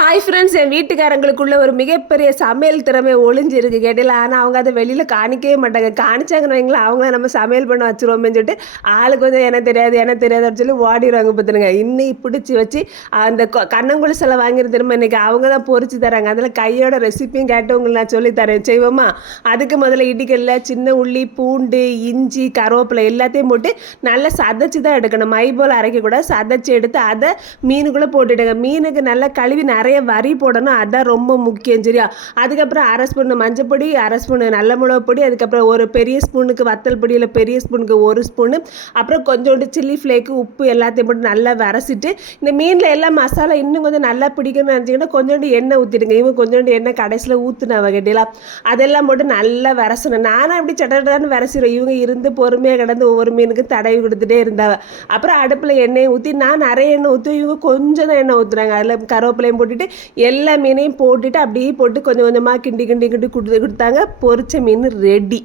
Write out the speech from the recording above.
Hi friends என் வீட்டுக்காரங்களுக்குள்ள ஒரு மிகப்பெரிய சமையல் திறமை ஒளிஞ்சிருக்கு கேட்டில ஆனால் அவங்க அதை வெளியில் காணிக்கவே மாட்டாங்க. காணிச்சாங்கன்னு வைங்களேன் அவங்கள நம்ம சமையல் பண்ண வச்சுருவோம்னு சொல்லிட்டு ஆளுக்கு கொஞ்சம் எனக்கு தெரியாது எனக்கு தெரியாதுன்னு சொல்லி ஓடிடுவாங்க பார்த்துருங்க. இன்னைக்கு பிடிச்சி வச்சு அந்த கொ- கண்ணங்குழி சிலை திரும்ப இன்றைக்கி அவங்க தான் பொறிச்சு தராங்க. அதில் கையோட ரெசிப்பியும் கேட்டு உங்களுக்கு நான் சொல்லி தரேன். செய்வோமா? அதுக்கு முதல்ல இடிக்கல்ல சின்ன உள்ளி பூண்டு இஞ்சி கருவேப்பிலை எல்லாத்தையும் போட்டு நல்லா சதைச்சு தான் எடுக்கணும். மை போல் அரைக்கக்கூடாது. சதைச்சு எடுத்து அதை மீனுக்குள்ளே போட்டுடுங்க. மீனுக்கு நல்லா கழுவி நிறைய வரி போடணும். அதான் ரொம்ப முக்கியம் சரியா? அதுக்கப்புறம் அரை ஸ்பூன் மஞ்சப்பொடி அரை ஸ்பூன் நல்ல மிளகு பொடி அதுக்கப்புறம் ஒரு பெரிய ஸ்பூனுக்கு வத்தல் பொடி இல்லை பெரிய ஸ்பூனுக்கு ஒரு ஸ்பூனு. அப்புறம் கொஞ்சோண்டு சில்லி ஃப்ளேக்கு உப்பு எல்லாத்தையும் போட்டு நல்லா வரைச்சிட்டு இந்த மீனில் எல்லாம் மசாலா இன்னும் கொஞ்சம் நல்லா பிடிக்கணும்னு நினச்சிங்கன்னா கொஞ்சோண்டு எண்ணெய் ஊற்றிடுங்க இவங்க கொஞ்சோண்டு எண்ணெய் கடைசியில் ஊற்றுனவ கேட்டீங்களா அதெல்லாம் போட்டு நல்லா விரசணும் நானும் அப்படி சட்டன்னு வரைச்சிடும் இவங்க இருந்து பொறுமையாக கிடந்து ஒவ்வொரு மீனுக்கும் தடவி கொடுத்துட்டே இருந்தாவ. அப்புறம் அடுப்பில் எண்ணெயை ஊற்றி நான் நிறைய எண்ணெய் ஊற்றி இவங்க கொஞ்சம் தான் எண்ணெய் ஊற்றுறாங்க அதில் கருவேப்பிலையும் போட்டுட்டு எல்லா மீனையும் போட்டுட்டு அப்படியே போட்டு கொஞ்சம் கொஞ்சமாக கிண்டி கிண்டி கிண்டி கொடுத்து கொடுத்தாங்க. பொரிச்ச மீன் ரெடி